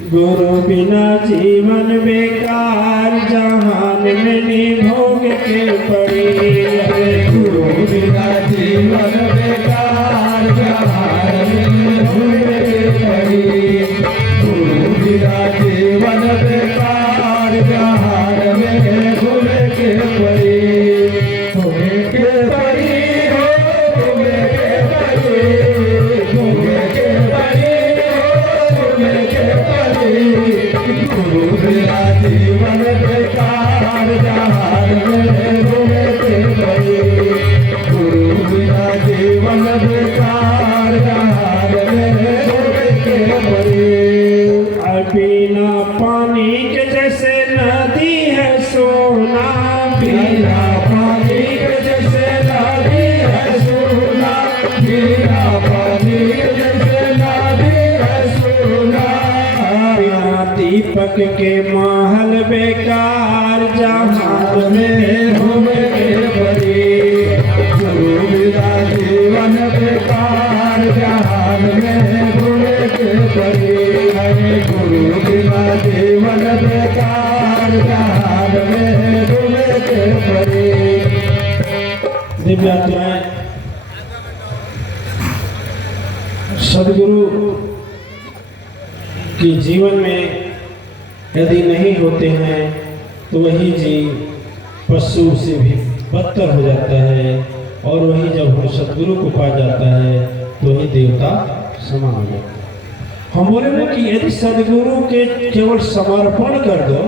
गुरु बिना जीवन बेकार, जहान में निभोग के पड़ी। गुरु बिना जीवन बेकार, जहान में निभोग के पड़ी। गुरु बिना जीवन बेकार, जहान में निभोग के पड़ी। तुम्हें के पड़ी हो, तुम्हें के पड़ी, तुम्हें के पड़ी हो, तुम्हें के पड़ी। गुरु बिना जीवन बेकार, जहान में निभोग के पड़ी। गुरु बिना जीवन बेकार, जहान में निभोग के पड़ी। बिना पानी के जैसे नदी है सोना, बिना पानी के जैसे नदी है सोना, बिना पानी के जैसे नदी है सोना। बिना दीपक के महल बेकार, जहान में घूम के पड़ी। गुरु बिना जीवन बेकार, जहान में घूम के पड़ी। हरे गुरु बिना जीवन बेकार, जहान में घूम के पड़ी। दिव्यात्माएं सदगुरु के जीवन में यदि नहीं होते हैं तो वही जीव पशु से भी बदतर हो जाता है, और वही जब हम सदगुरु को पा जाता है तो वही देवता समान हो जाता है। हम बोले ना कि यदि सदगुरु के केवल समर्पण कर दो,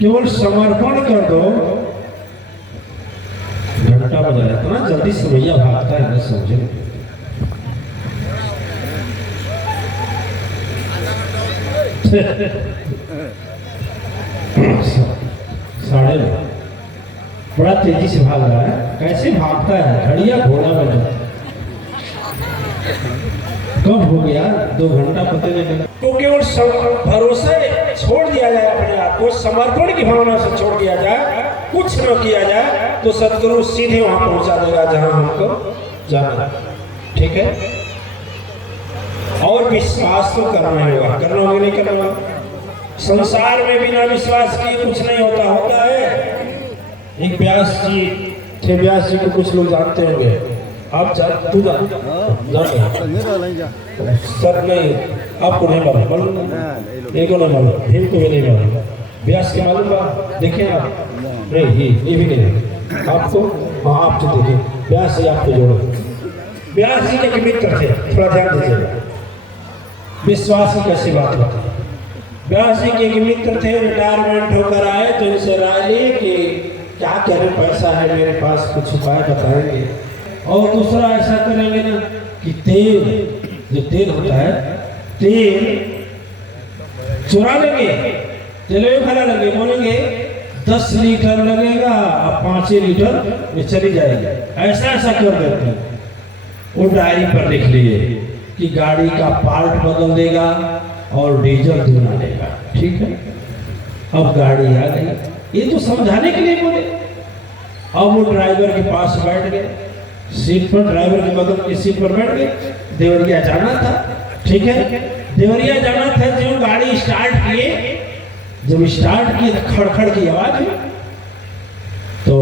केवल समर्पण कर दो। घंटा बजा है, इतना जल्दी समैया भागता है ना, समझे। साढ़े बड़ा तेजी से भाग रहा है, कैसे भागता है, घड़िया घोड़ा बना। कब हो गया 2 घंटा पता नहीं लगा। तो केवल भरोसा छोड़ दिया जाए, अपने आप को समर्पण की भावना से छोड़ दिया जाए, कुछ न किया जाए, तो सदगुरु सीधे वहां पहुंचा देगा जहां हमको जाना है। ठीक है, और विश्वास तो करना होगा, करना होगा नहीं करना होगा। संसार में बिना विश्वास किए कुछ नहीं होता। होता है एक व्यास जी थे, व्यास जी को कुछ लोग जानते होंगे। आप तू जा सर नहीं, आपको नहीं मालूम, एक को नहीं मालूम, भीम को भी नहीं मालूम, व्यास के मालूम बा। देखें आप, नहीं ये भी नहीं आपको। हाँ आप तो देखिए, व्यास जी आपको जोड़ो। व्यास जी के मित्र थे, थोड़ा ध्यान दीजिएगा विश्वास की कैसी बात होती है। व्यास जी के एक मित्र थे, रिटायरमेंट होकर आए तो इनसे राय ली कि क्या करें, पैसा है मेरे पास, कुछ उपाय बताएंगे। और दूसरा ऐसा करेंगे ना कि तेल, जो तेल होता है, तेल चुरा लेंगे, तेल भरा लेंगे, बोलेंगे 10 लीटर लगेगा और 5 लीटर में चली जाएगी। ऐसा ऐसा कर देते हैं। वो डायरी पर लिख लिए कि गाड़ी का पार्ट बदल देगा और डीजल दूना देगा। ठीक है, अब गाड़ी आ गई, ये तो समझाने के लिए बोले। अब वो ड्राइवर के पास बैठ गए, सीट पर, ड्राइवर के बगल की सीट पर बैठ गए। देवरिया जाना था। ठीक है, देवरिया जाना था। जो गाड़ी स्टार्ट किए, जब स्टार्ट किए तो खड़खड़ की आवाज हुई। तो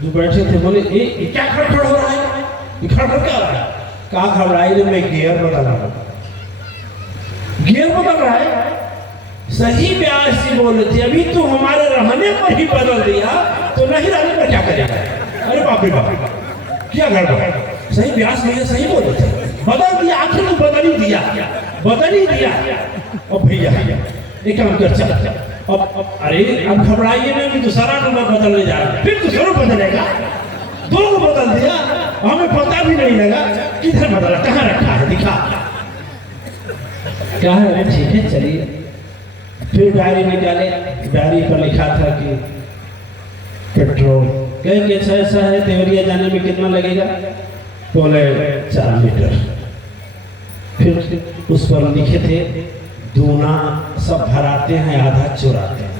जो बैठे थे बोले ये क्या खड़खड़ हो रहा है, ये खड़खड़ क्या हो रहा है? कहा घबराई रे, मैं गियर बदल रहा हूँ। गियर बदल रहा है? सही व्यास जी बोल रहे थे, अभी तो हमारे रहने पर ही बदल दिया, तो नहीं रहने पर क्या करेगा? अरे बाप रे बाप, क्या गड़बड़। सही व्यास भैया सही बोल रहे थे, बदल दिया, आखिर तो बदल ही दिया, बदल ही दिया। अब भैया एक काम कर, चल अब अरे अब घबराइए ना, दूसरा नंबर बदलने जा रहा है, फिर दूसरा बदलेगा। 2 बदल दिया, हमें पता भी नहीं लगा किधर बदला, कहाँ रखा है, दिखा क्या है। ठीक है चलिए, फिर डायरी निकाले, डायरी पर लिखा था कि पेट्रोल, कहेंगे अच्छा ऐसा है, देवरिया जाने में कितना लगेगा? बोले 4 लीटर। फिर उस पर लिखे थे दूना सब भराते हैं, आधा चुराते हैं।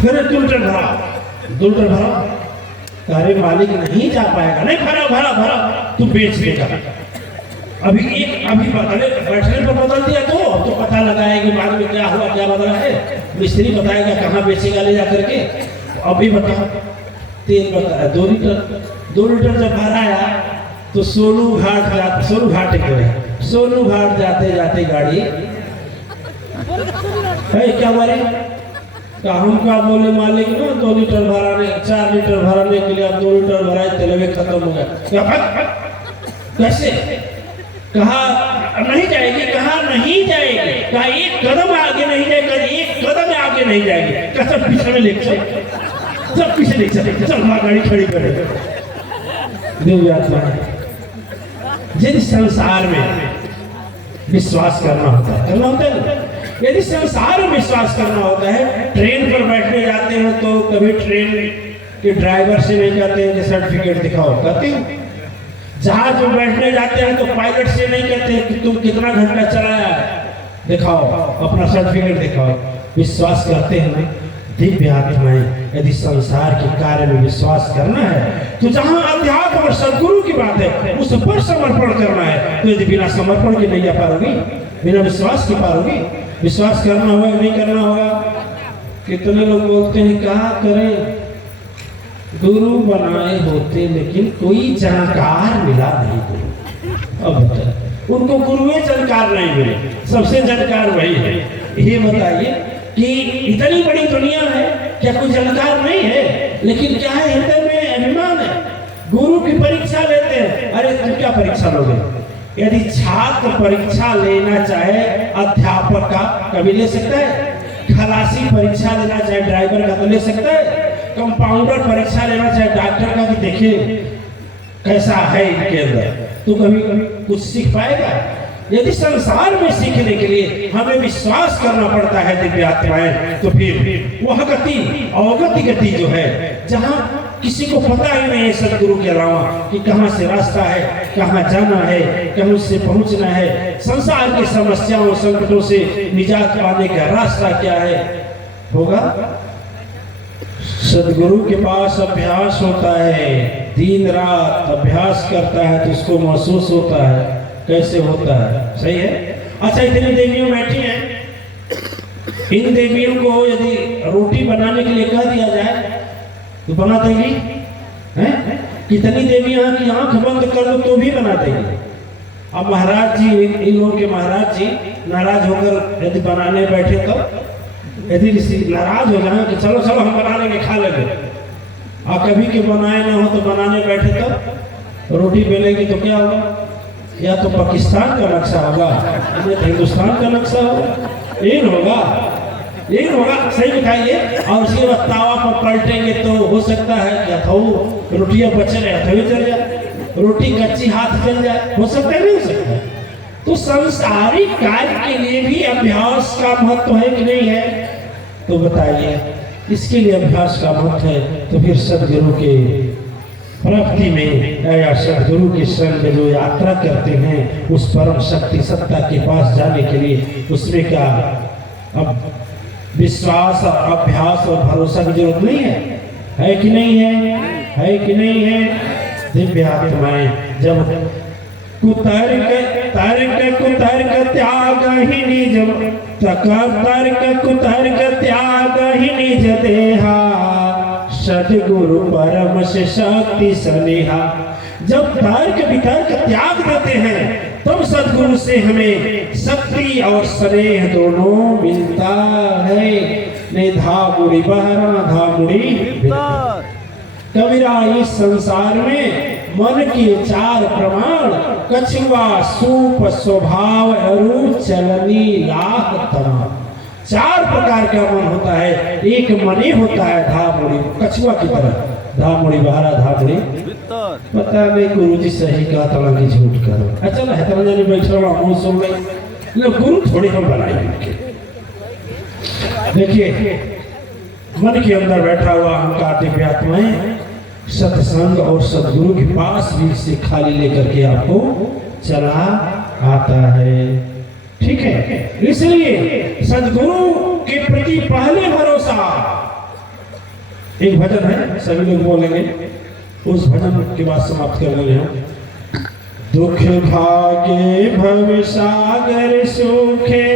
फिर 2 लीटर भरा, 2 लीटर भरा। अरे मालिक नहीं जा पाएगा, नहीं भरा भरा भरा, तू बेच देगा। अभी बदले बैठने पर बदल दिया तो कि बाद में क्या हुआ क्या बदला है, मिस्त्री बताएगा कहाँ बेचेगा ले जा करके। अभी बता, तेल बता 2 लीटर जब भराया तो सोनू घाट जाते जाते गाड़ी है क्या बोले का हमका बोले मालिक ना 2 लीटर भराने 4 लीटर भराने के लिए 2 लीटर भराए तेलवे खत्म हो गया। कैसे कहा नहीं जाएगी, कहा नहीं जाएगी, कहा एक कदम आगे नहीं जाएगी, एक कदम आगे नहीं जाएगी, सब पीछे में लेके सब पीछे लेके चल गाड़ी खड़ी करे। यदि संसार में विश्वास करना होता है यदि संसार में विश्वास करना होता है, ट्रेन पर बैठने जाते हैं तो कभी ट्रेन के ड्राइवर से नहीं कहते हैं कि सर्टिफिकेट दिखाओ, कहते हैं। जहाज में बैठने जाते हैं तो पायलट से नहीं कहते कि तुम कितना घंटा चलाया दिखाओ, अपना सर्टिफिकेट दिखाओ। विश्वास करते हैं ना दिव्य आत्माएं। यदि संसार के कार्य में विश्वास करना है तो जहां अध्यात्म और सदगुरु की बात है उस पर समर्पण करना है। तो यदि बिना समर्पण के नहीं जा पाओगी, बिना विश्वास की पाओगी। विश्वास करना होगा नहीं करना होगा। कितने लोग बोलते हैं क्या करें, गुरु बनाए होते लेकिन कोई जानकार मिला नहीं गुरु। अब उनको गुरुए जानकार नहीं मिले, सबसे जानकार वही है। ये बताइए कि इतनी बड़ी दुनिया है, क्या कोई जानकार नहीं है? लेकिन क्या है, हृदय में अभिमान है। गुरु की परीक्षा लेते हैं, अरे तुम क्या परीक्षा लोगे? यदि छात्र परीक्षा लेना चाहे अध्यापक का कभी ले सकता है, खलासी परीक्षा लेना चाहे ड्राइवर का तो ले सकता है, कंपाउंडर परीक्षा लेना चाहे डॉक्टर का कि देखिए कैसा है इनके अंदर, तो कभी कुछ सीख पाएगा? यदि संसार में सीखने के लिए हमें विश्वास करना पड़ता है दिव्य आत्माएं, तो फिर वह गति अवगति गति जो है, जहां किसी को पता ही नहीं है सदगुरु के अलावा कि कहां से रास्ता है, कहां जाना है, कहां से पहुंचना है, संसार की समस्याओं संकटों से निजात पाने का रास्ता क्या है, होगा। सदगुरु के पास अभ्यास होता है, दिन रात अभ्यास करता है तो उसको महसूस होता है। कैसे होता है? सही है। अच्छा, इतनी देवियां बैठी हैं, इन देवियों को यदि रोटी बनाने के लिए कह दिया जाए तो बना देंगी? हैं? कितनी देवियां हैं कि आंख बंद कर दो तो भी बना देंगी। अब महाराज जी, इन लोगों के महाराज जी नाराज होकर यदि बनाने बैठे तो यदि नाराज हो जाए कि चलो चलो हम बना लेंगे, खा लेंगे, और कभी के बनाए ना हो तो बनाने बैठे तो रोटी बेलेंगे तो क्या होगा? या तो पाकिस्तान का नक्शा होगा या हिंदुस्तान का नक्शा होगा, ये होगा। सही बताइए। और उसके बाद तावा पर पलटेंगे तो हो सकता है कि हथौड़ रोटियां बचे रहे, हथौड़ी चल जाए, रोटी कच्ची हाथ चल जाए, हो सकता है नहीं हो सकता? तो सांसारिक कार्य के लिए भी अभ्यास का महत्व है कि नहीं है? तो बताइए, इसके लिए अभ्यास का महत्व है। तो फिर सदगुरु के प्राप्ति में या सदगुरु के संग जो यात्रा करते हैं उस परम शक्ति सत्ता के पास जाने के लिए, उसमें क्या अब विश्वास और अभ्यास और भरोसा की जरूरत नहीं है कि नहीं है? है कि नहीं है? दिव्य आत्माएं जब कुतर्क त्याग ही निज कुतर्क त्याग ही निज देहा, सदगुरु परम से शक्ति सनेहा। जब तर्क वितर्क त्याग देते हैं तब सदगुरु से हमें शक्ति और स्नेह दोनों मिलता है। नहीं धामुड़ी बहरा धामुड़ी कबीरा, इस संसार में मन के 4 प्रमाण, कछुआ सूप स्वभाव अरूप चलनी लाख तमाम। 4 प्रकार का मन होता है। एक मनी होता है धामुड़ी, कछुआ की तरह, धामुड़ी बहरा धामुड़ी। पता नहीं गुरु जी सही कहा तला की झूठ करो। अच्छा है तला जाने बैठा हुआ मुंह सुन ले, गुरु थोड़ी हम बनाएंगे। देखिए, मन के अंदर बैठा हुआ अहंकार दिव्य आत्माएं सत्संग और सदगुरु के पास भी से खाली लेकर के आपको चला आता है। ठीक है, इसलिए सदगुरु के प्रति पहले भरोसा। एक भजन है, सभी लोग बोलेंगे, उस भजन के बाद समाप्त कर लेंगे हम। दुख भागे भव सागर सुखे